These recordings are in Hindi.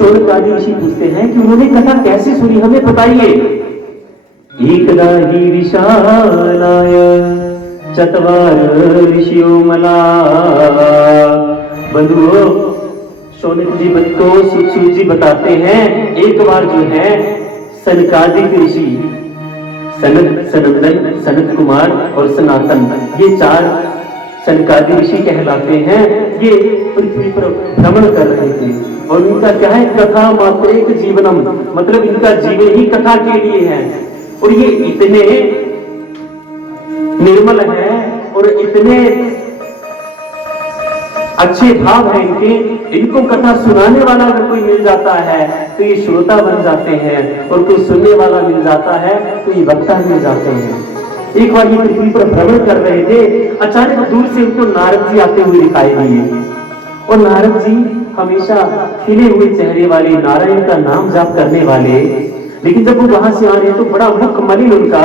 शौनकादि ऋषि पूछते हैं कि उन्होंने कथा कैसे सुनी, हमें बताइए। एकदा ही विशालाय चत्वार ऋषियो मला। बंधुओं, शौनक जी तो सुत जी बताते हैं, एक बार जो है सनकादिक ऋषि सनत, सनंदन, सनत कुमार और सनातन, ये चार सनकादि ऋषि कहलाते हैं। ये पृथ्वी पर भ्रमण कर रहे थे और इनका क्या है, कथा मात्र एक जीवनम, मतलब इनका जीवन ही कथा के लिए है। और ये इतने निर्मल है और इतने अच्छे भाव है इनके, इनको कथा सुनाने वाला अगर कोई मिल जाता है तो ये श्रोता बन जाते हैं, और कोई सुनने वाला मिल जाता है तो ये वक्ता मिल जाते हैं। एक बार ये पृथ्वी पर भ्रमण कर रहे थे, अचानक दूर से उनको नारद जी आते हुए दिखाई दिए। और नारद जी हमेशा खिले हुए चेहरे वाले, नारायण का नाम जाप करने वाले, लेकिन जब वो वहां से आ रहे तो बड़ा मुख मलिन उनका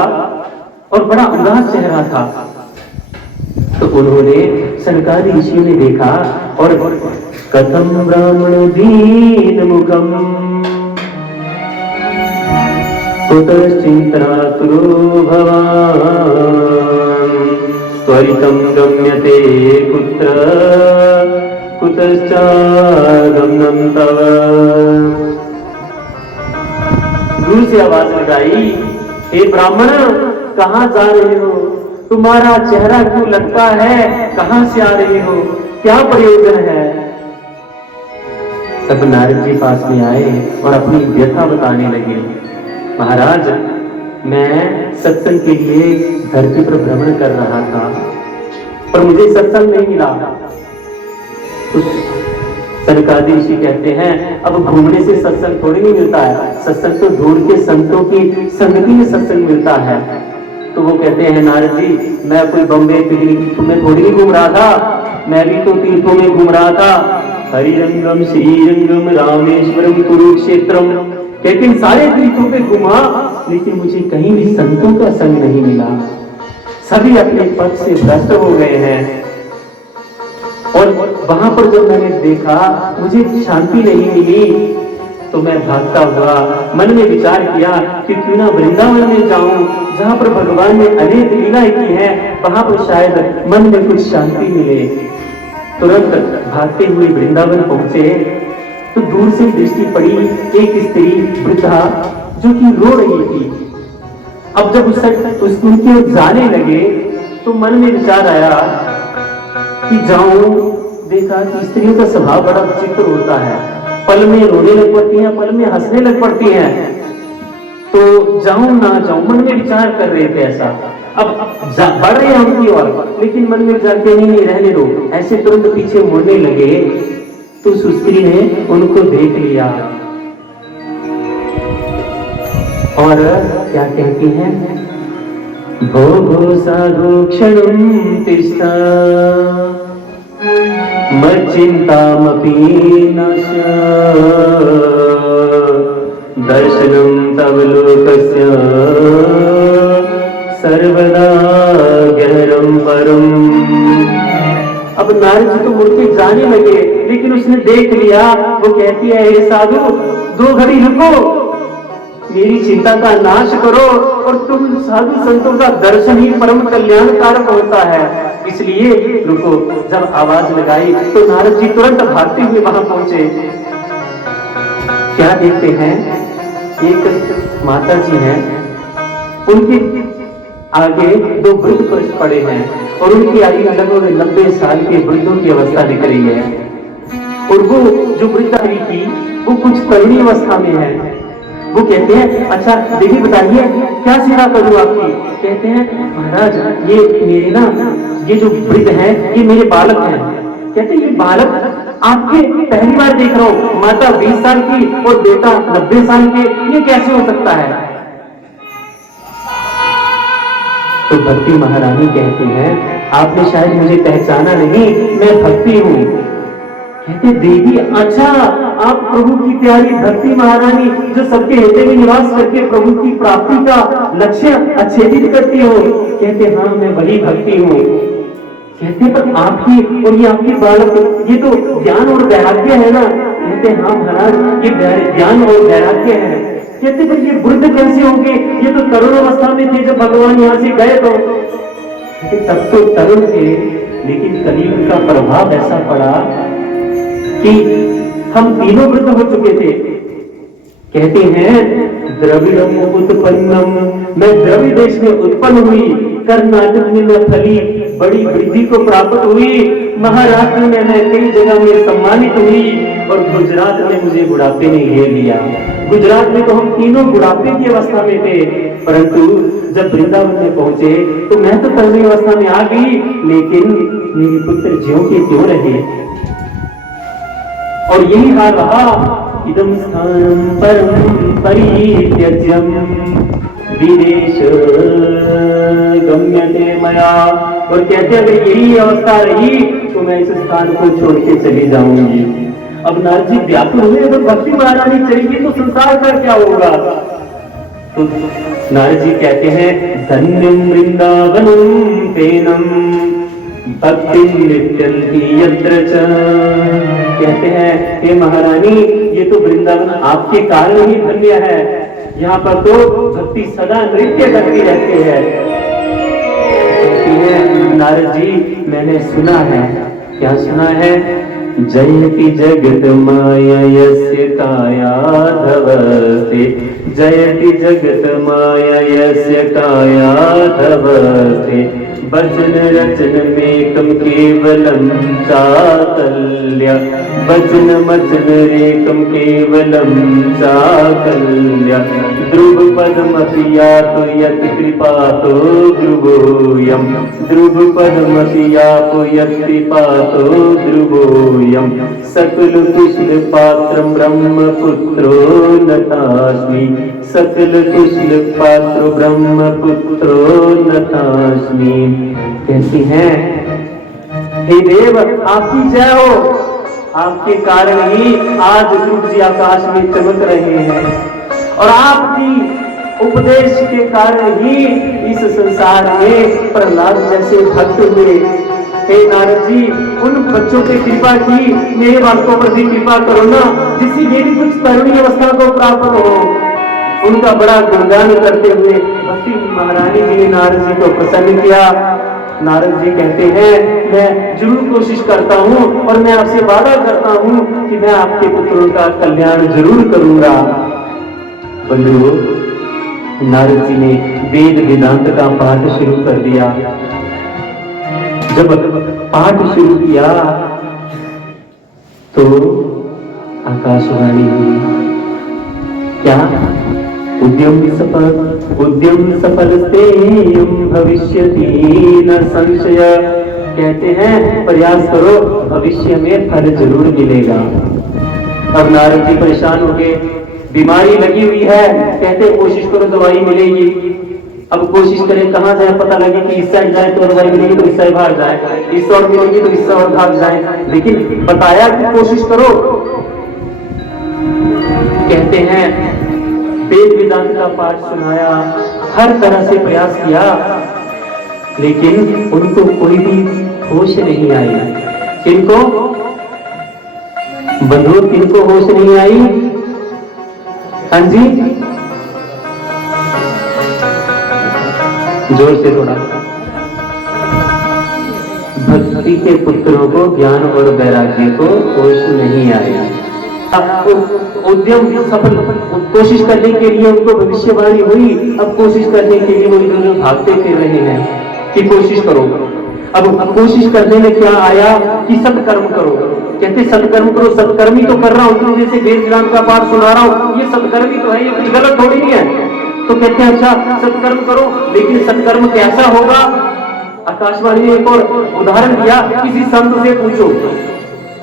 और बड़ा उदास चेहरा था। तो उन्होंने सनकादि ऋषियों ने देखा और कथम ब्राह्मण दीन मुखम कुतश्चिंतनातुरो भवान् त्वरितं गम्यते कुत्र कुतश्चागमनं तव। दूर से आवाज लगाई, हे ब्राह्मण, कहाँ जा रहे हो? तुम्हारा चेहरा क्यों लटका है? कहां से आ रहे हो? क्या प्रयोजन है? तब नारद जी पास में आए और अपनी व्यथा बताने लगे। महाराज, मैं सत्संग के लिए धरती पर भ्रमण कर रहा था, पर मुझे सत्संग नहीं मिला। सनकादि ऋषि कहते हैं, अब घूमने से सत्संग थोड़ी नहीं मिलता है, सत्संग तो दूर के संतों की संगति में सत्संग मिलता है। तो वो कहते हैं, नारद जी, मैं कोई बम्बे पिकनिक में थोड़ी नहीं घूम रहा था, मैं भी तो तीर्थों में घूम रहा था। हरिरंगम, श्रीरंगम, रामेश्वरम, कुरुक्षेत्रम, कहते हैं सारे तीर्थों पे घुमा, लेकिन मुझे कहीं भी संतों का संग नहीं मिला। सभी अपने पद से भ्रष्ट हो गए हैं। और वहां पर जब मैंने देखा मुझे शांति नहीं मिली, तो मैं भागता हुआ मन में विचार किया कि क्यों ना वृंदावन में जाऊं, जहां पर भगवान ने अनेक लीलाएं की हैं, वहां पर शायद मन में कुछ शांति मिले। तुरंत भागते हुए वृंदावन पहुंचे तो दूर से दृष्टि पड़ी एक स्त्री वृद्धा जो कि रो रही थी। अब जब उनके जाने लगे तो मन में विचार आया कि जाऊं। देखा कि स्त्रियों का स्वभाव बड़ा विचित्र होता है, पल में रोने लग पड़ती हैं, पल में हंसने लग पड़ती हैं। तो जाऊं ना जाऊं, मन में विचार कर रहे थे ऐसा। अब बढ़ रहे हैं उनकी ओर, लेकिन मन में जाके नहीं रहने दो, ऐसे तुरंत पीछे मुड़ने लगे। तो उस स्त्री ने उनको देख लिया और क्या कहती हैं, भो भो साधु क्षणं तिष्ठा मच्चिंतामपि नास्य दर्शनं तव लोकस्य सर्वदा गहरं परम। अब नारद जी तो मुड़ के जाने लगे, लेकिन उसने देख लिया। वो कहती है, हे साधु, 2 घड़ी रुको, मेरी चिंता का नाश करो, और तुम साधु संतों का दर्शन ही परम कल्याणकारक होता है, इसलिए रुको। जब आवाज लगाई तो नारद जी तुरंत भागते हुए वहां पहुंचे। क्या देखते हैं, एक माता जी हैं, उनके आगे 2 वृद्ध पुरुष पड़े हैं और उनकी आयु लगभग 90 साल के वृद्धों की अवस्था दिख रही है। और वो जो वृद्धा थी वो कुछ तरुणी अवस्था में है। वो कहते हैं, अच्छा देवी बताइए क्या सेवा करूं आपकी? कहते हैं, महाराज, ये मेरे ना, ये जो वृद्ध है ये मेरे बालक हैं। कहते हैं, ये बालक आपके पहली बार देख रहा हूं, माता 20 साल की और बेटा 90 साल के, ये कैसे हो सकता है? तो भक्ति महारानी कहती हैं, आपने शायद मुझे पहचाना नहीं, मैं भक्ति हूं। कहते, देवी, अच्छा आप प्रभु की प्यारी भक्ति महारानी जो सबके हृदय में निवास करके प्रभु की प्राप्ति का लक्ष्य अच्छेदित करती हो? कहते, हाँ मैं वही भक्ति हूँ। कहते, पर आपकी और ये आपकी बालक, ये तो ज्ञान और वैराग्य है ना, कहते हाँ महाराज, ये ज्ञान और वैराग्य है। कहते फिर ये वृद्ध कैसे होंगे, ये तो तरुण अवस्था में थे जब भगवान यहाँ से गए। तो तब तो तरुण थे, लेकिन कलयुग का प्रभाव ऐसा पड़ा कि हम तीनों वृद्ध हो चुके थे। कहते हैं द्रविड़म उत्पन्नम, मैं द्रविड़ देश में उत्पन्न हुई, कर्नाटक में मैं फली, बड़ी वृद्धि को प्राप्त हुई, महाराष्ट्र में मैं कई जगह में सम्मानित हुई, और गुजरात में मुझे बुढ़ापे ने घेर लिया। गुजरात में तो हम तीनों बुढ़ापे की अवस्था में थे, परंतु जब वृंदावन में पहुंचे तो मैं तो तरुणी अवस्था में आ गई, लेकिन मेरे पुत्र ज्यों के त्यों रहे। और यही हाल रहा, इदम स्थानम परम परित्यज्यम विदेश गम्यते मया। और कहते अगर यही अवस्था रही तो मैं इस स्थान को छोड़ के चली जाऊंगी। अब नारद जी व्याकुल हुए, अगर भक्ति महारानी चलेगी तो संसार का क्या होगा। तो नारद जी कहते हैं धन्यम वृंदावनम तेनम भक्ति नित्यंती यत्र च। कहते हैं हे महारानी, ये तो वृंदावन आपके कारण ही धन्य है, यहाँ पर तो भक्ति सदा नृत्य करती रहती है। नारद जी मैंने सुना है, क्या सुना है, जयति जगत माया यस्य कायाधवस्ते, जयति जगत माया यस्य कायाधवस्ते, वचन रचन मेकम केवलम चाकल्य, वचन मचन रेकम केवलम चाकल्य, ध्रुव पदमपि यातो यत् कृपातो ध्रुवोऽयं, ध्रुव पदमपि यातो यत् कृपातो ध्रुवोऽयं, सकल कुशल पात्रं ब्रह्मपुत्रो नतास्मि, सकल कुशल पात्रो ब्रह्मपुत्रो नतास्मि। कहती हैं हे देव आपकी जय हो, आपके कारण ही आज ध्रुव जी आकाश में चमक रहे हैं, और आपकी उपदेश के कारण ही इस संसार में प्रहलाद जैसे भक्त हुए। हे नारद जी, उन बच्चों पे कृपा की, मेरे बालकों पर भी कृपा करो ना, जिससे ये भी कुछ तरुणी अवस्था को प्राप्त हो। उनका बड़ा गुणगान करते हुए भक्ति महारानी जी ने नारद जी को प्रसन्न किया। नारद जी कहते हैं मैं जरूर कोशिश करता हूँ, और मैं आपसे वादा करता हूँ कि मैं आपके पुत्रों का कल्याण जरूर करूंगा। बंधुओं, नारद जी ने वेद वेदांत का पाठ शुरू कर दिया। जब पाठ शुरू किया तो आकाशवाणी हुई, क्या उद्यम सफलस्तेयं भविष्यति न संशय। कहते हैं प्रयास करो, भविष्य में फल जरूर मिलेगा। अब नारद जी परेशान हो गए, बीमारी लगी हुई है, कहते कोशिश करो दवाई मिलेगी। अब कोशिश करें कहां जाए, पता लगे कि इस साइड जाए तो दवाई मिलेगी तो इस साइड भाग जाए, इस और मिलेगी तो इस और भाग जाए, लेकिन बताया कि कोशिश करो। कहते हैं वेद वेदांत का पाठ सुनाया, हर तरह से प्रयास किया, लेकिन उनको कोई भी होश नहीं आई। किनको बंधुओं, किनको होश नहीं आई? हाँ जी, जोर से थोड़ा। भक्ति के पुत्रों को ज्ञान और वैराग्य को होश नहीं आया। उद्यम सफल, कोशिश करने के लिए उनको भविष्यवाणी हुई, अब कोशिश करने के लिए वो इधर भागते फिर रहे हैं कि कोशिश करो। अब कोशिश करने में क्या आया कि सत्कर्म करो। कहते सत्कर्म करो, सत्कर्म ही तो कर रहा हूँ, जैसे वेद वेदांत का पाठ सुना रहा हूँ, ये सत्कर्म ही तो है, ये कुछ गलत थोड़ी नहीं है। तो कहते हैं अच्छा सत्कर्म करो, लेकिन सत्कर्म कैसा होगा। आकाशवाणी ने एक और उदाहरण दिया, किसी संत से पूछो।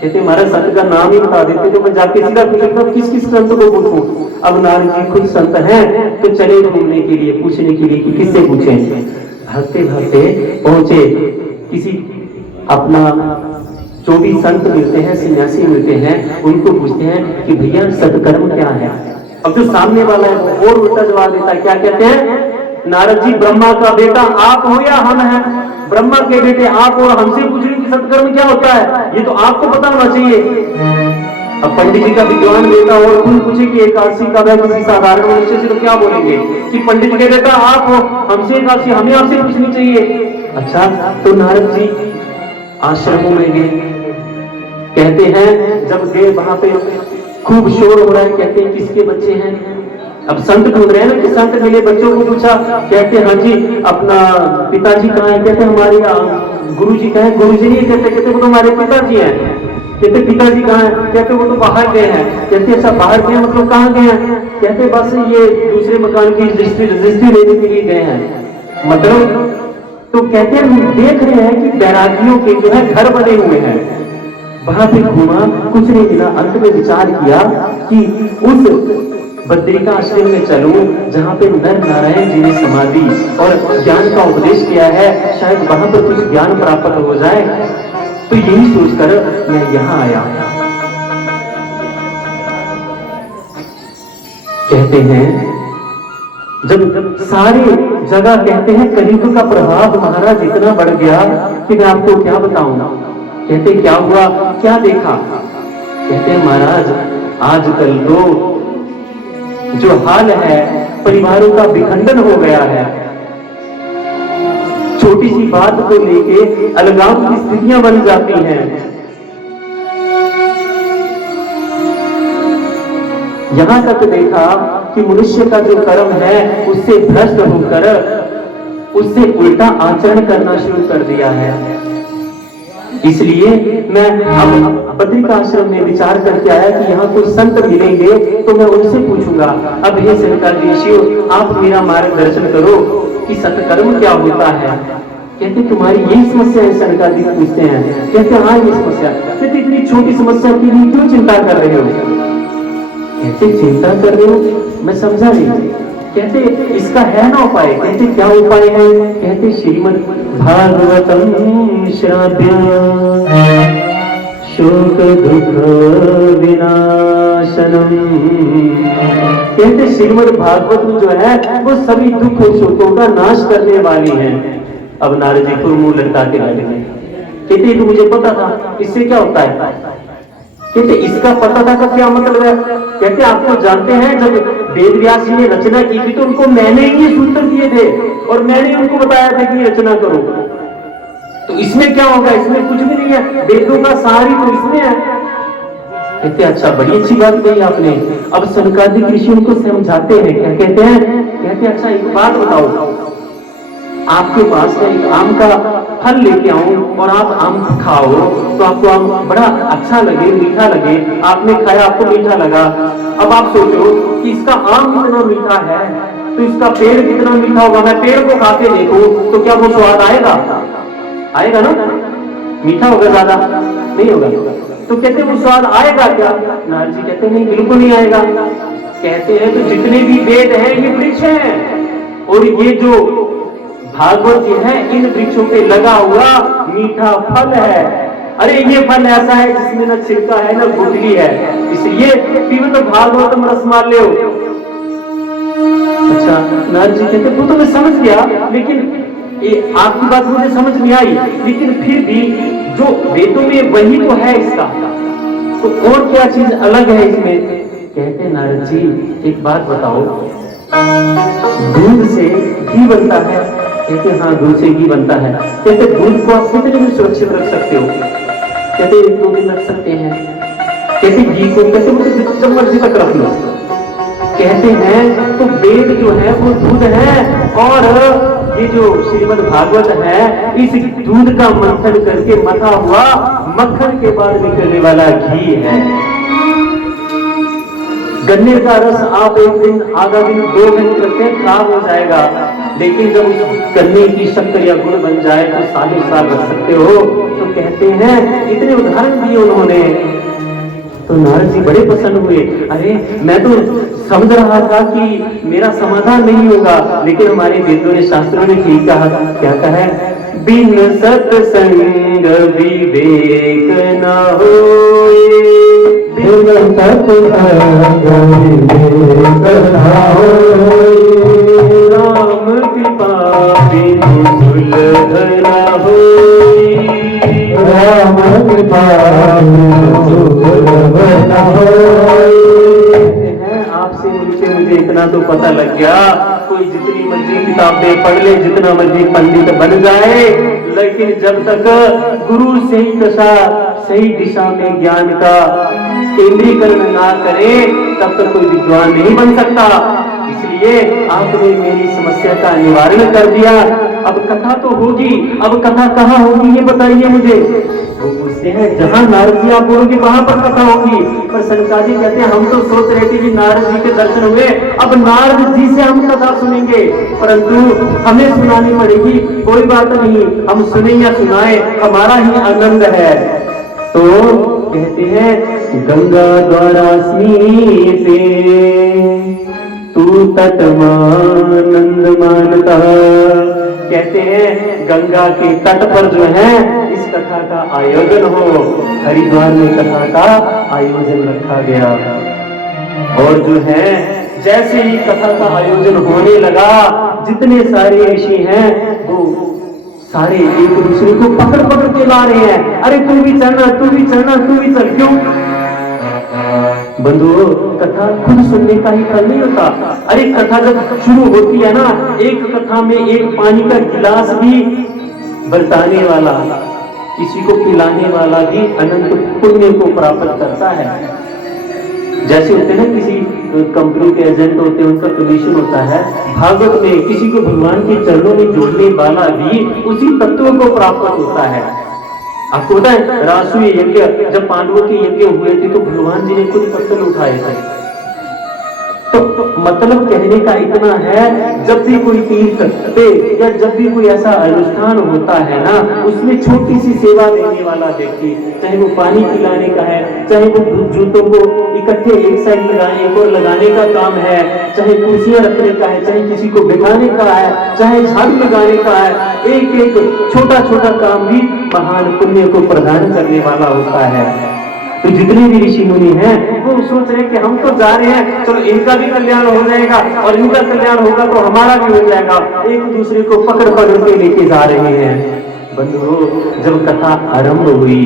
कहते महाराज संत का नाम ही बता देते तो मैं जाके सीधा पूछता किस किस संत को पूछूं। अब नारद जी खुद संत हैं तो चले घूमने के लिए, पूछने के लिए कि किससे पूछें। भागते भागते पहुंचे किसी अपना, जो भी संत मिलते हैं, सन्यासी मिलते हैं, उनको पूछते हैं कि भैया सत्कर्म क्या है। अब जो सामने वाला है और उल्टा जवाब देता है, क्या कहते हैं, नारद जी ब्रह्मा का बेटा आप हो या हम हैं, ब्रह्मा के बेटे आप और हमसे पूछ रहे कि सत्कर्म क्या होता है, ये तो आपको पता होना चाहिए। अब पंडित जी का विद्वान बेटा और कोई पूछे कि एकादशी का वह किसी साधारण मनुष्य से तो क्या बोलेंगे कि पंडित कह देता आप हो, हमसे एकादशी हमें आपसे पूछनी चाहिए। अच्छा, तो नारद जी आश्रमों में गए, कहते हैं जब गए वहां पे खूब शोर हो रहा है, कहते हैं किसके बच्चे हैं। अब संत ढूंढ रहे हैं ना कि संत मिले, बच्चों को पूछा, कहते हैं हाँ जी अपना पिताजी कहाँ है, कहते हमारे गुरु जी कहाँ है, गुरु जी नहीं कहते वो तो हमारे पिताजी हैं। कहते पिताजी कहाँ है, कहते वो तो बाहर गए हैं। कहते अच्छा बाहर गए मतलब कहाँ गए हैं, कहते बस ये दूसरे मकान की रजिस्ट्री लेने के लिए गए हैं। मतलब तो कहते हैं देख रहे हैं कि बैरागियों के जो है घर बने हुए हैं, वहां पे घूमा कुछ नहीं मिला। अंत में विचार किया कि उस बद्रिका आश्रम में चलूं जहां पे नर नारायण जी ने समाधि और ज्ञान का उपदेश किया है, शायद वहां पर कुछ ज्ञान प्राप्त हो जाए। तो यही सोचकर मैं यहां आया। कहते हैं जब सारे जगह कहते हैं कलयुग का प्रभाव महाराज इतना बढ़ गया कि मैं आपको क्या बताऊं। कहते क्या हुआ, क्या देखा। कहते हैं महाराज आजकल तो जो हाल है परिवारों का विखंडन हो गया है, छोटी सी बात को लेके अलगाव की स्थितियां बन जाती हैं। यहां तक देखा कि मनुष्य का जो कर्म है उससे भ्रष्ट होकर उससे उल्टा आचरण करना शुरू कर दिया है। इसलिए मैं अब बद्रिका आश्रम में विचार करके आया कि यहाँ कोई संत मिलेंगे तो मैं उनसे पूछूंगा, अब हे शंकराचार्य ऋषियों आप मेरा मार्गदर्शन करो कि सत्कर्म क्या होता है। कहते तुम्हारी यही समस्या है, शंकराचार्य जी पूछते हैं। कहते हाँ ये समस्या। कहते इतनी छोटी समस्या के लिए क्यों चिंता कर रहे हो। कहते चिंता कर रहे हो, मैं समझा नहीं। कहते इसका है ना उपाय। कहते क्या उपाय है। कहते श्रीमद् भागवतम श्राव्य शोक दुख विनाशनम। कहते श्रीमद् भागवत जो है वो सभी दुख और शोकों का नाश करने वाली है। अब नारद जी को मुंह लटका के लगे। कहते तो मुझे पता था, इससे क्या होता है। कहते इसका पता था का क्या मतलब है। कहते आपको जानते हैं जब वेद व्यास जी ने रचना की थी तो उनको मैंने ही सूत्र दिए थे और मैंने उनको बताया था कि रचना करो। तो इसमें क्या होगा, इसमें कुछ भी नहीं है, वेदों का सारी तो इसमें है। कहते अच्छा बड़ी अच्छी बात कही आपने। अब शंकराचार्य ऋषि उनको समझाते हैं, क्या कहते हैं। कहते अच्छा एक बात बताओ, आपके पास का एक आम का फल लेके आऊं और आप आम खाओ तो आपको आम बड़ा अच्छा लगे, मीठा लगे। आपने खाया आपको मीठा लगा। अब आप सोचो कि इसका आम कितना मीठा है तो इसका पेड़ कितना मीठा होगा। मैं पेड़ को खा के देखूं तो क्या वो स्वाद आएगा, आएगा ना, मीठा होगा, ज्यादा नहीं होगा। तो कहते वो स्वाद आएगा क्या। नारद जी कहते नहीं बिल्कुल नहीं आएगा। कहते हैं तो जितने भी वेद हैं ये वृक्ष हैं और ये जो भागवत जी है इन वृक्षों पे लगा हुआ मीठा फल है। अरे ये फल ऐसा है जिसमें न छिलका है न गुठली है, इसलिए पीवत भागवतम रसमाल्य हो। अच्छा नारद जी कहते वो तो मैं समझ गया, लेकिन ये आपकी बात मुझे समझ नहीं आई, लेकिन फिर भी जो वेदों में वही तो है इसका, तो और क्या चीज अलग है इसमें। कहते नारद जी एक बात बताओ, दूध से घी बनता है। कहते हाँ दूध से घी बनता है। कहते दूध को आप कितने दिन सुरक्षित रख सकते हो। कहते 1-2 दिन रख सकते हैं। कहते घी को कहते मुझे जब मर्जी तक रख लो। कहते हैं तो वेद जो है वो दूध है और ये जो श्रीमद् भागवत है इस दूध का मंथन करके मथा हुआ मक्खन के बाद निकलने वाला घी है। गन्ने का रस आप एक दिन, आधा दिन, 2 दिन रखते हैं खराब हो जाएगा, लेकिन जब उस गन्ने की शक्कर या गुड़ बन जाए तो सालों साल रख सकते हो। तो कहते हैं इतने उदाहरण दिए उन्होंने। तो नारद जी बड़े प्रसन्न हुए। अरे मैं तो समझ रहा था कि मेरा समाधान नहीं होगा, लेकिन हमारे वेदों ने शास्त्रों ने ठीक कहा। क्या कहा है, बिन सत्संग विवेक न होए, बिन सत्संग विवेक न होए, राम कृपा बिनु सुलभ न होए, राम कृपा बिनु सुलभ न मुझे इतना तो पता लग गया, कोई जितनी मर्जी किताबें पढ़ ले, जितना मर्जी पंडित बन जाए, लेकिन जब तक गुरु सही दिशा में ज्ञान का केंद्रीकरण ना करे, तब तक कोई विद्वान नहीं बन सकता। इसलिए आपने मेरी समस्या का निवारण कर दिया। अब कथा तो होगी, अब कथा कहाँ होगी ये बताइए मुझे। वो पूछते हैं जहां नारद जी आप बोलोगे वहां पर कथा होगी। पर सनकादिक कहते हैं हम तो सोच रहे थे कि नारद जी के दर्शन हुए, अब नारद जी से हम कथा सुनेंगे, परंतु हमें सुनानी पड़ेगी। कोई बात नहीं, हम सुने या सुनाए, हमारा ही आनंद है। तो कहते हैं गंगा द्वारा स्मीते तू तटमानंद मानता। कहते हैं गंगा के तट पर जो है इस कथा का आयोजन हो। हरिद्वार में कथा का आयोजन रखा गया और जो है जैसे ही कथा का आयोजन होने लगा, जितने सारे ऋषि हैं वो सारे एक दूसरे को पकड़ पकड़ के ला रहे हैं, अरे तू भी चलना, तू भी चलना, तू भी चल। क्यों बंधुओं, कथा खुद सुनने का ही फल नहीं होता। अरे कथा जब शुरू होती है ना, एक कथा में एक पानी का गिलास भी बरसाने वाला, किसी को पिलाने वाला भी अनंत पुण्य को प्राप्त करता है। जैसे होते हैं किसी कंपनी के एजेंट होते हैं, उनका कमीशन होता है। भागवत में किसी को भगवान के चरणों में जोड़ने वाला भी उसी तत्व को प्राप्त होता है। आपको पता है रासुई यज्ञ, जब पांडवों के यज्ञ हुए थे तो भगवान जी ने कुछ पत्थर उठाए थे। तो मतलब कहने का इतना है, जब भी कोई तीर्थ पे या जब भी कोई ऐसा अनुष्ठान होता है ना, उसमें छोटी सी सेवा देने वाला व्यक्ति, चाहे वो पानी पिलाने का है, चाहे वो जूतों को इकट्ठे एक साइड लगाने एक और लगाने का काम है, चाहे कुर्सियां रखने का है, चाहे किसी को बिठाने का है, चाहे झाड़ू लगाने का है, एक एक छोटा छोटा काम भी महान पुण्य को प्रदान करने वाला होता है। तो जितने भी ऋषि मुनि हैं वो सोच रहे हैं कि हम तो जा रहे हैं, चलो इनका भी कल्याण हो जाएगा और इनका कल्याण होगा तो हमारा भी हो जाएगा। एक दूसरे को पकड़ पकड़ के लेके जा रहे हैं। बंधुओं, जब कथा आरंभ हुई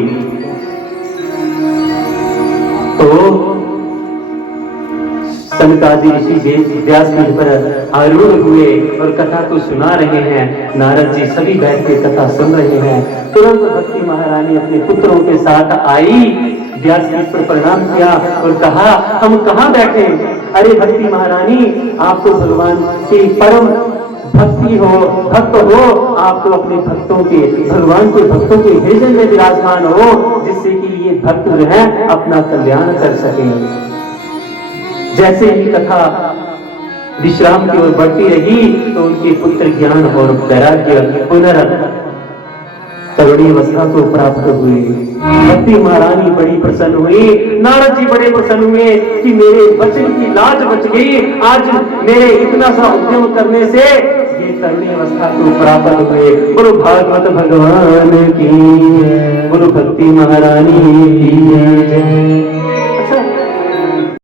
तो सनकादि ऋषि व्यासपीठ पर आरूढ़ हुए और कथा को सुना रहे हैं। नारद जी सभी बैठ के कथा सुन रहे हैं। तुरंत भक्ति महारानी अपने पुत्रों के साथ आई, व्यासपीठ पर प्रणाम किया और कहा हम कहाँ बैठे। अरे भक्ति महारानी, आप तो भगवान के परम भक्ति हो, भक्त हो, आप तो अपने भक्तों के, भगवान के भक्तों के हृदय में विराजमान हो, जिससे कि ये भक्त जो है अपना कल्याण कर सके। जैसे ही कथा विश्राम की ओर बढ़ती रही तो उनके पुत्र ज्ञान और वैराग्य पुनः तरुणी अवस्था को प्राप्त हुए। भक्ति महारानी बड़ी प्रसन्न हुई, नारद जी बड़े प्रसन्न हुए कि मेरे वचन की लाज बच गई। आज मेरे इतना सा उद्यम करने से ये तरुणी अवस्था को प्राप्त हुए। बोलो भागवत भगवान की, बोलो भक्ति महारानी की जय।